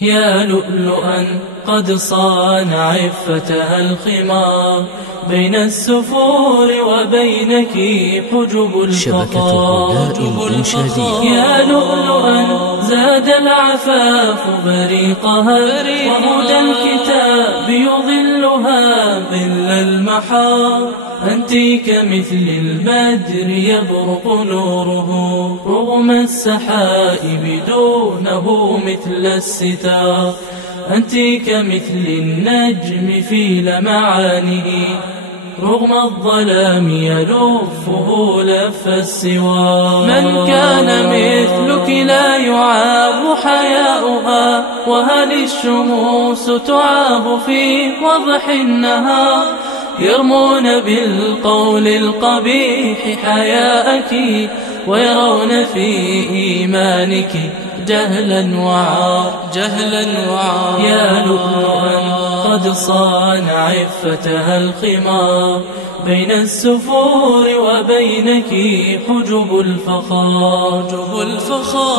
يا لؤلؤا قد صان عفتها الخمار، بين السفور وبينك حجب الفخار. يا لؤلؤا زاد العفاف بريقها، وهدى الكتاب يظلها ظل المحار. أنت كمثل البدر يبرق نوره رغم السحائب دونه مثل الستار. أنت كمثل النجم في لمعانه رغم الظلام يلفه لف السوار. من كان مثلك لا يعاب حياؤها، وهل الشموس تعاب في وضح النهار؟ يرمون بالقول القبيح حياءك، ويرون في إيمانك جهلا وعار. يا لؤلؤا قد صان عفتها الخمار، بين السفور وبينك حجب الفخار.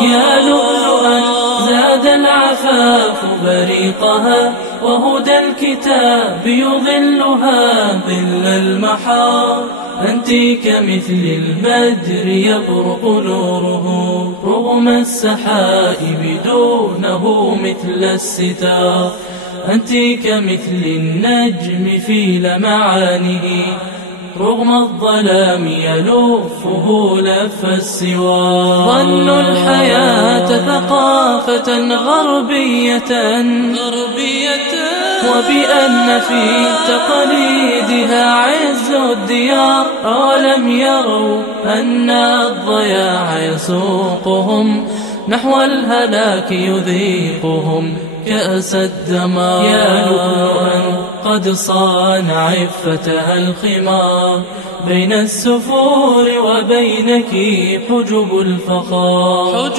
يا لؤلؤا زاد العفاف بريقها، وهدى الكتاب يظلها ظل المحار. أنت كمثل البدر يبرق نوره رغم السحائب دونه مثل الستار. أنت كمثل النجم في لمعانه رغم الظلام يلفه لف السوار. ظنوا الحياة ثقافة غربية، وبأن في تقاليدها عز الديار. أولم يروا أن الضياع يسوقهم نحو الهلاك، يذيقهم كأس الدمار. يا لؤلؤا قد صان عفتها الخمار، بين السفور وبينك حجب الفخار.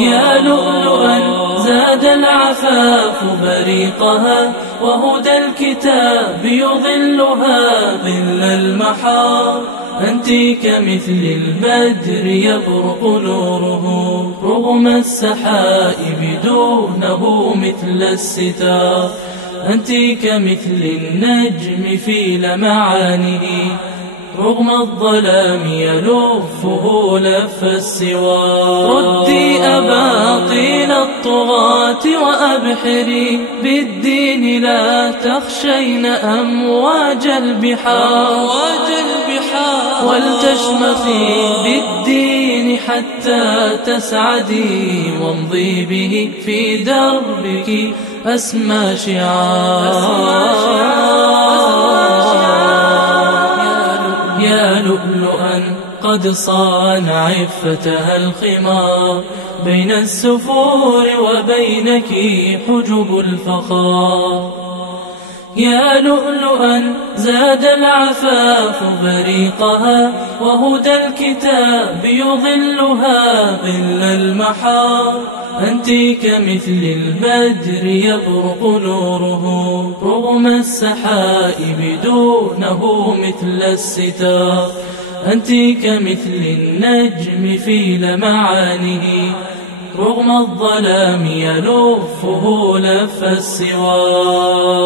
يا لؤلؤا زاد العفاف بريقها، وهدى الكتاب يظلها ظل المحار. أنت كمثل البدر يبرق نوره رغم السحائب دونه مثل الستار. أنت كمثل النجم في لمعانه رغم الظلام يلفه لف السوار. ردي أباطيل الطغاة وأبحري بالدين، لا تخشين أمواج البحار. ولتشمخي بالدين حتى تسعدي، وامضي به في دربك أسمى شعار. يا لؤلؤا قد صان عفتها الخمار، بين السفور وبينك حجب الفخار. يا لؤلؤا زاد العفاف بريقها، وهدى الكتاب يظلها ظل المحار. أنت كمثل البدر يبرق نوره رغم السحائب دونه مثل الستار. أنت كمثل النجم في لمعانه رغم الظلام يلفه لف السوار.